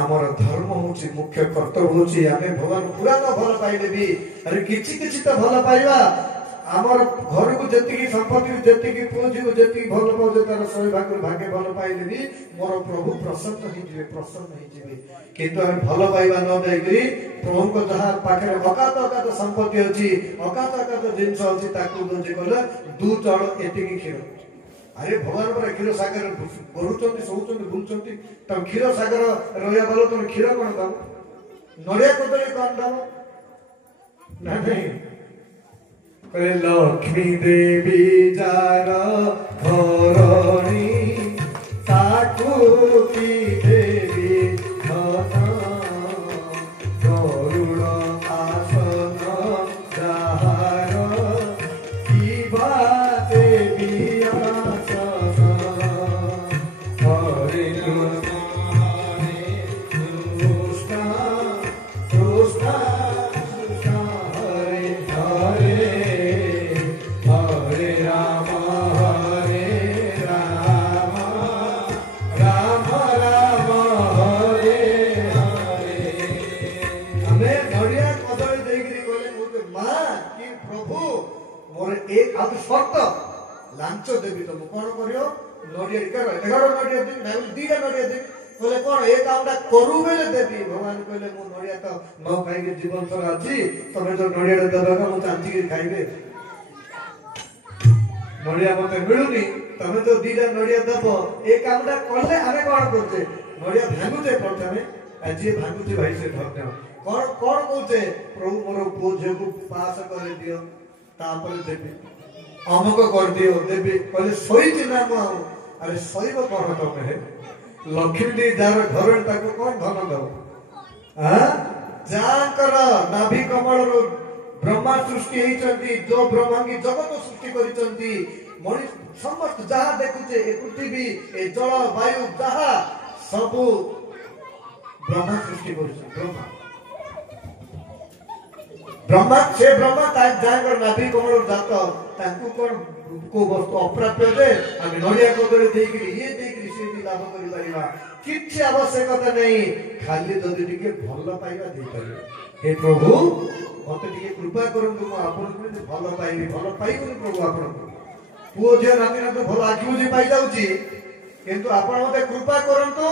आमर धर्म होची मुख्य कर्तव्य होची आमे भगवान पूरा न भल पाइले भी अरे किछि तो भल पाइबा आमर घर को जति संपत्ति जति पूंजी को जति भल पाउ जे तार 100 भाग्य भल पाइले भी मोर प्रभु प्रसन्न ही जिवे किंतु हम भल पाइबा न देकरी प्रभु को जहां पाखरे अकात संपत्ति अछि अकात जिंस अछि ताकू जे कहला दू चढ़ एति क्षीर अरे भगवान पर क्षीर सागर गरुचंती सोचंती बुलचंती त क्षीर सागर रहया बालो त क्षीर कोन दाम नड़िया कदली कोन दाम नहीं लक्ष्मी देवी जार धरणी ताकू की देवी धन गरुड़ आसन एक आउ शर्त लांच देवी तुम कौन करियो नडिया 11 नडिया देवी ना 2टा नडिया देवी बोले कौन एक कामटा करू बेले देवी भगवान कहले मु नडिया तो न खाई के जीवन सारा अछि तमे जो नडिया देबा मु चांची के खाइबे नडिया मते मिलुनी तमे तो 2टा नडिया देबो एक कामटा करले आमे कोन करते नडिया भांगुते प्रथमे आज भांगुते भाई से धन्य कौन कौन कहते प्रभु मोर बोझ को पास कर दियो तापर देवी अमुक कर दियो देवी कहले सही ना मु अरे सहीब कौन तमे है लक्ष्मी जार घर ताको कौन धन दो जाकर नाभि कमल ब्रह्मा सृष्टि होइचंती जो ब्रह्मांगी जगत सृष्टि करिचंती मनुष्य समस्त जहा देखुचे ए पृथ्वी ए जल वायु जहा सब ब्रह्मा सृष्टि करिचंती ब्रह्मा ब्रह्मा से ब्रह्मा जाकर नाभि कमल जात ताकू कोन को वस्तु अप्राप्य जे आमे नडिया कोदरे देइकरी ये देइकरी से भी लाभ करि परिबा किछि आवश्यकता नहीं खाली जदि टिके भल पाइबा दे परिबा हे प्रभु मते टिके कृपा करंतु म आपन को भल पाइबी भल पाइबुनी प्रभु आपन पुओ जे नामी ना तो भल आखि बुझी पाइ जाउची किंतु आपन मते कृपा करंतु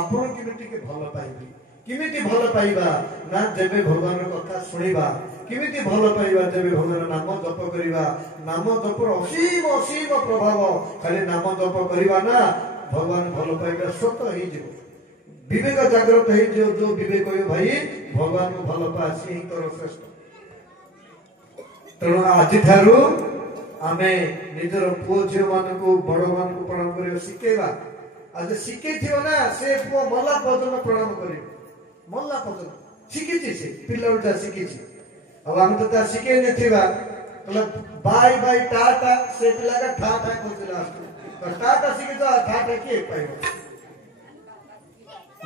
आपन कि टिके भल पाइबी किमिति भल पाइबा ना जेबे भगवान कथा सुनिबा किमिति भल पाइबा जेबे भगवान नाम जप करिबा नाम जपर असीम असीम प्रभाव खाली नाम जप करिबा ना भगवान भल पाइबा सत हे जे विवेक जागृत हे जो विवेक हो भाई भगवान को भल पासी ही कर श्रेष्ठ तेणु आज थारु आमे निजर पुओ झियो मान को बड़ मान को प्रणाम करियो शिखेबा आज शिखे थियो ना से पुओ मला पर्यंत प्रणाम करियो मल्ला पर्यंत शिखिछि से पिल्लाउटा शिखिछि अब हम तो तार शिखे ने थिबा मतलब बाय बाय टाटा से पिला का ठा ठा कोथिला तो टाटा शिखे तो ठा ठा के पाइबो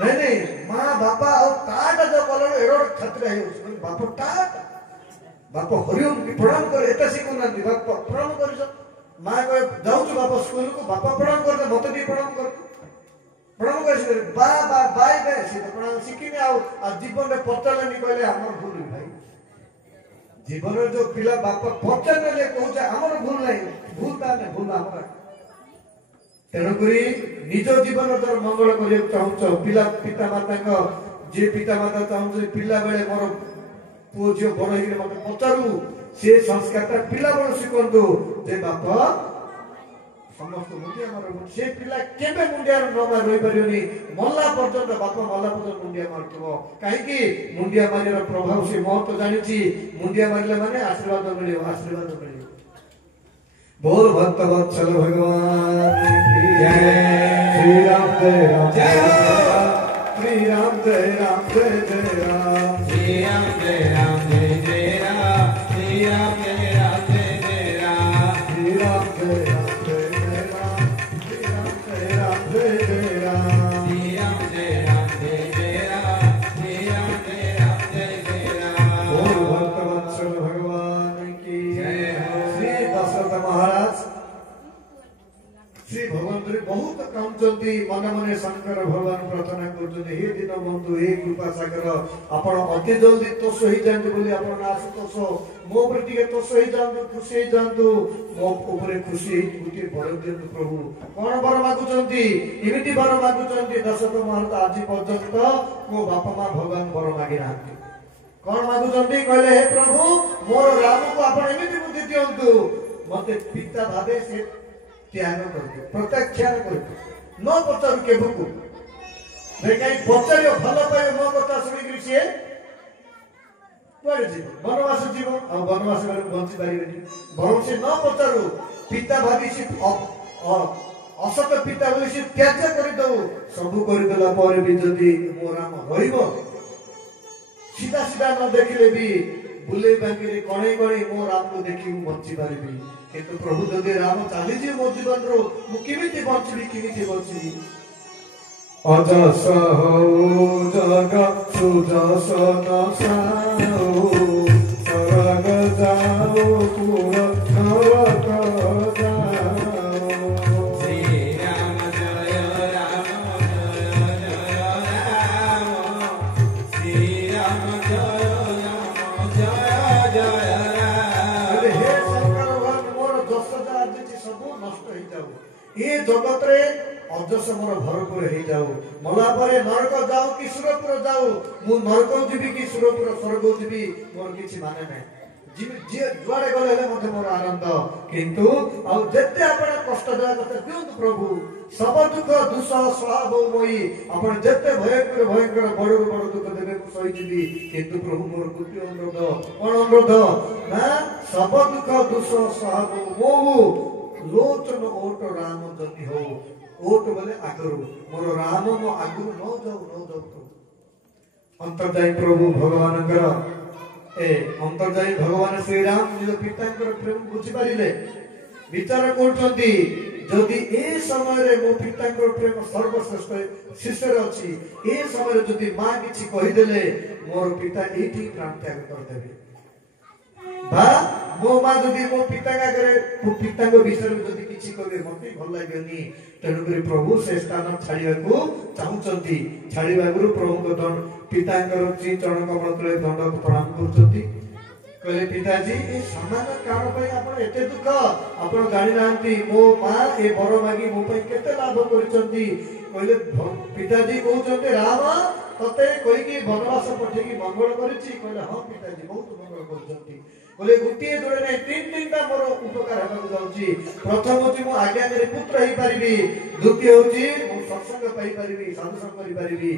नहीं मां बापा और टाटा जो कलो एरो खतरा है उसको बापा टाटा बापा हरिओम की प्रणाम करे एता शिखो ना बापा प्रणाम करिस मां को जाऊ छ बापा स्कूल को बापा प्रणाम करते मते भी प्रणाम कर प्रणाम कर बा बा बाय बाय से प्रणाम शिखिने आ जीवन में पचलनी कहले हमर भूल भाई जीवन जो पिला बापा पचन ले कहूचे हमर भूल नहीं भूल ता ने भूल हमरा तेणु करी निज जीवन जर मंगल करियो चाहूछ पिला पिता माता को जे पिता माता चाहूछ पिला बेले मोर पुओ जो बड़ हे मते पचारू से संस्कार पिला बड़ सिकंतु जे बापा समस्त मुंडिया मार से पिला केबे मुंडिया न रही परियोनी मल्ला पर्यंत बापा मल्ला पर्यंत मुंडिया मारथबो काहे कि मुंडिया मारिर प्रभाव से म तो जानि छी मुंडिया मारले माने आशीर्वाद मिलियो बोल भक्त वत्सल भगवान की जय श्री राम जय राम जय श्री राम जय राम जय जय राम श्री राम जय राम जय जय राम श्री राम जय राम जय जय राम श्री राम जय राम बहुत काम चलती मन मन शंकर भगवान प्रार्थना कर हे दिन बंधु हे कृपा सागर आपण अति जल्दी तोष हो जाते बोली आपण आशुतोष मो ऊपर टिके तोष हो जातु खुशी हो जातु मो ऊपर खुशी गोटे बर दियंतु प्रभु कौन बर मागुचंती एमिति बर मागुचंती दशरथ महाराज आज पर्यंत मो बापा मां भगवान बर मागी नांती कौन मागुचंती कहले हे प्रभु मोर राम को आपण एमिति बुद्धि दियंतु मते पिता भाबे से त्याग करके प्रत्याख्यान करके न पचार के भूकु देखै पचार भल पाए मो कथा सुनि से कुआडे जीव वनवास जीव आ वनवास में बंची पारिबेनी बरं से न पचारू पिता भाबी से असत पिता बोली से त्याग कर दो सब कर देला पर भी जदी मो राम रहिबो सीधा सीधा न देखले भी बुले बांगी कणे कणे मो राम को देखि बंची पारिबी किंतु प्रभु जदि राम चली जी मो जीवन रो मु किमिति बंचबी अजस हो जग सुजस न साओ सरग जाओ पुर नरक जाओ श्री राम जय राम जय राम श्री राम जय राम जय जय राम हे शंकर बाजिछि सब नष्ट हो जाऊ ए जगत रे अजस मोर भरपूर हो जाऊ मला परे नरक जाऊ कि सुरपुर जाऊ मु नरक जीवी कि सुरपुर स्वर्ग जीवी मोर किछि माने नै जुआड़े गले मते मोर आनंद किंतु आ जते आपण कष्ट देला कते दियंतु प्रभु सब दुख दुसह स्वभाव मोई आपण जते भयंकर भयंकर बड़ बड़ दुख देबे को सही जीवी किंतु प्रभु मोर कुटी अनुरोध कोन अनुरोध ना सब दुख दुसह स्वभाव मोहु लोचन ओट राम जति हो ओट बोले आगरु मोर राम मो आगरु न जाऊ अंतर्जाई प्रभु भगवानकर ए अंतर्जाई भगवान श्री राम निज पितांकर प्रेम बुझी पारिले विचार करछंती जदि ए समय रे मो पितांकर प्रेम सर्वश्रेष्ठ शिष्य अछि ए समय रे जदि मां किछि कहि देले मोर पिता एठी प्राण त्याग कर देबे बा मो मां जदि मो पिता का करे पिता को विषय में जदि किछि कहबे मते भल लागेनी तेनु करे प्रभु से स्थान छाड़िया को चाहुचंती छाड़िबा गुरु प्रभु को दंड पितांकर श्री चरण कमल तले दंड प्रणाम करछंती कहले पिताजी ए सामान्य कारण पय आपण एते दुख आपण जानि नांती मो मां ए बर मागी मो पय केते लाभ करछंती कहले पिताजी कहउछंती राम तते कोई की वनवास पठे की मंगल करिछि कहले हां पिताजी बहुत मंगल करछंती बोले गुटिए जोड़े नै तीन मोर उपकार हेबाक जाउछि प्रथम होछि मो आज्ञा करे पुत्र हेई परिबी द्वितीय होछि मो सत्संग पाई परिबी साधु संग करि परिबी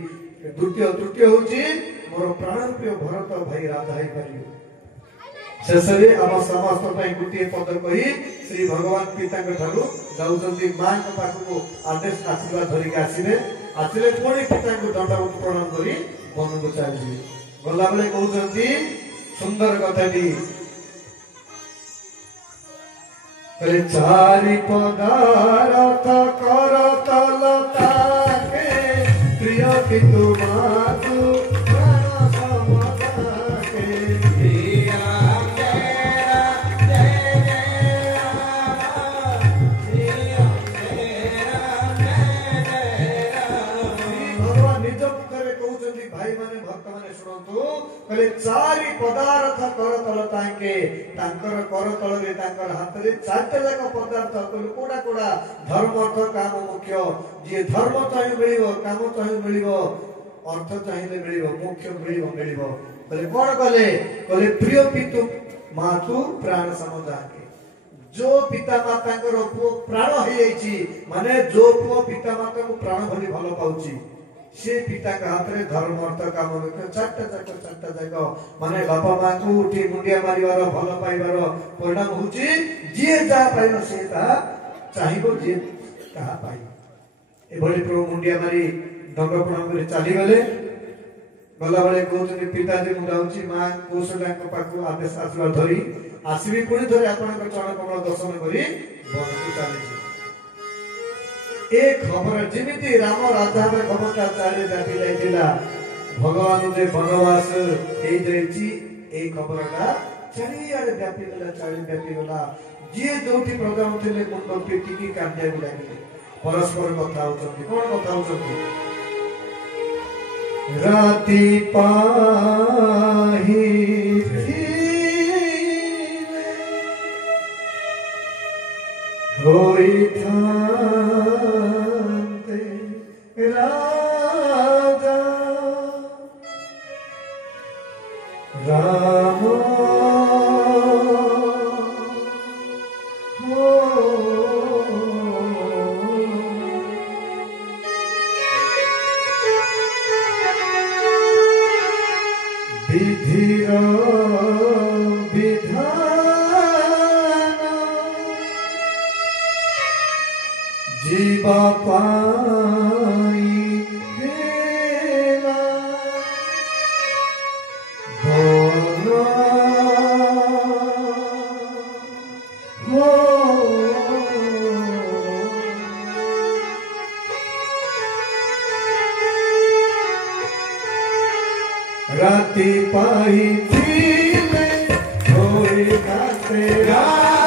तृतीय होछि मोर प्राणप्रिय भरत भाई राजा हेई परिबी शेषरे हम समस्त पई गुटिए पद कहि श्री भगवान पिता के ठारू जाउछंती मां के पाखु आदेश आशीर्वाद धरि के आसिले पुणी पिता को दंडवत प्रणाम करी वन को चली गला बेले कहउछंती सुंदर कथाटी करे चारि पदार्थ कर तलता के प्रिय पितु मातु प्राण समता के प्रिया तेरा जय जय राम प्रिया तेरा जय जय राम भगवान निज मुखरे कहउछंती भाई माने भक्त माने सुनंतु कहले चारि पदार्थ कर तलता के तांकर कर तलरे तांकर हाथ रे चारटा जाक पदार्थ कहले कोडा कोडा धर्म अर्थ काम मुख्य जे धर्म चाहि मिलिबो काम चाहि मिलिबो अर्थ चाहिले मिलिबो मुख्य मिलिबो कहले कोन कहले प्रिय पितु मातु प्राण समदा के जो पिता माता को पुओ प्राण होई जाईची माने जो पुओ पिता माता को प्राण भली भलो पाउची से पिता का हाथ रे धर्म अर्थ काम मुख्य चारटा जाक माने बापा मां को उठी मुंडिया मारिवार भलो पाइबार परिणाम होची जे जा पाइनो से ता चाहिबो जे कहा पाई ए भली प्रभु मुंडिया मारी दंड प्रणाम करे चली गले गला बेले कहउछन पिताजी मुंडाउची मां कौशल्या को पाखु आदेश आशीर्वाद धरी आसीबी पुणी धरी आपन को चरण कमल दर्शन करी वन को चली एक खबर जिमिति राम राजा में क्षमता चाले जाति जाइतिला भगवान जे वनवास ए जाइछि ए खबरटा चारिआडे व्यापी गला चारि व्यापी गला जे जोठी प्रोग्राम थिले मुंड पेटी की कांडे लागिले परस्पर कथा होचंती कोन कथा होचंती राती पाही होई थांते राजा राम विधिर जीवा पाई भेला बोला हो राती पाई थीले होई काते राजा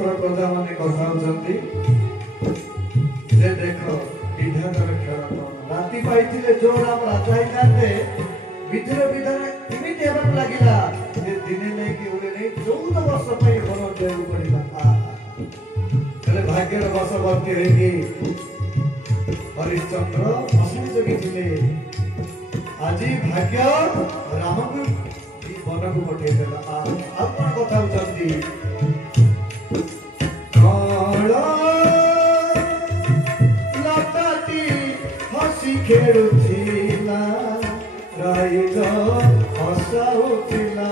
परस्पर प्रजा माने कथा होचंती जे देखो विधातर खेल कौन राति पाइथिले जो राम राजा ही जाते विधर विधान इमिति हेबाक लागिला जे दिने नै कि उले नै 14 वर्ष पई घर देउ पडिला तले भाग्यर बसवर्ती हेकी हरिश्चंद्र असली जगी थिले आज भाग्य रामको वन को पठे देला आ कोन कथा होचंती लताटी हसी खेलुथिला राइज हसाउथिला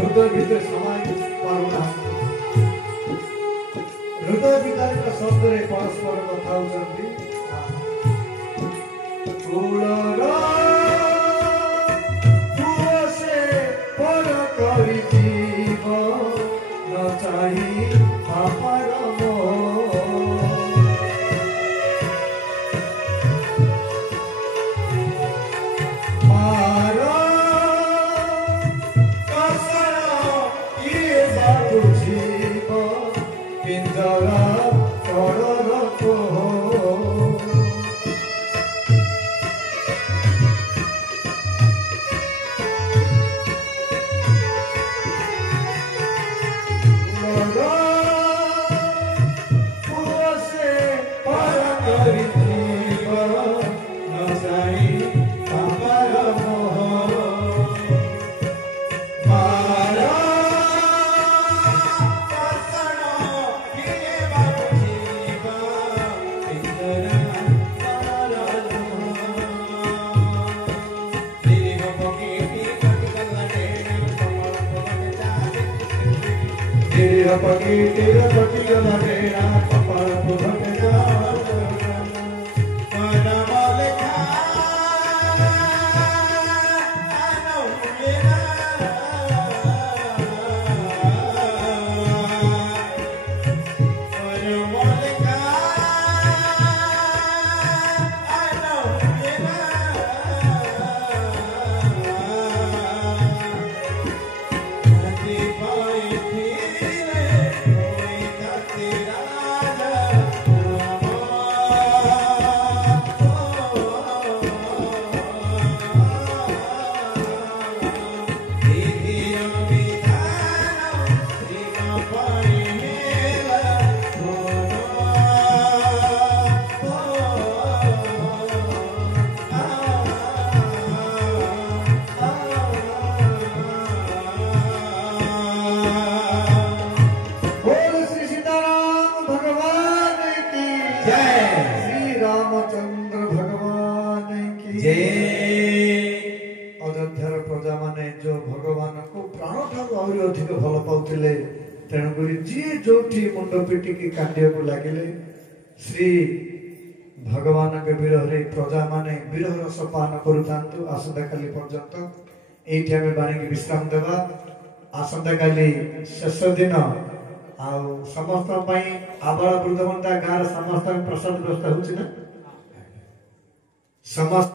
हृदय भितर समाई पारुना हृदय भितर शब्द रे परस्पर कथा होचंती कुलरा तुसे पर करी जीव न चाही पापर तेरा पति गला तेरा कपाल पुरट जा mana maleka ano mena mana maleka ano mena hati प्रजा माने जो भगवान को प्राण ठारू आहरी अधिक भल पाउथिले तेणुकरी जी जोठी मुंड पिटिकी कांडिया को लागिले श्री भगवान के विरह प्रजा माने विरह रस पान करूथांतु आसंता काली पर्यंत एठी हमें बाणी की विश्राम देवा आसंता काली शेष दिन आउ समस्त पई आबाल वृद्धवंता गार समस्त प्रसाद व्यवस्था होछि ना समस्त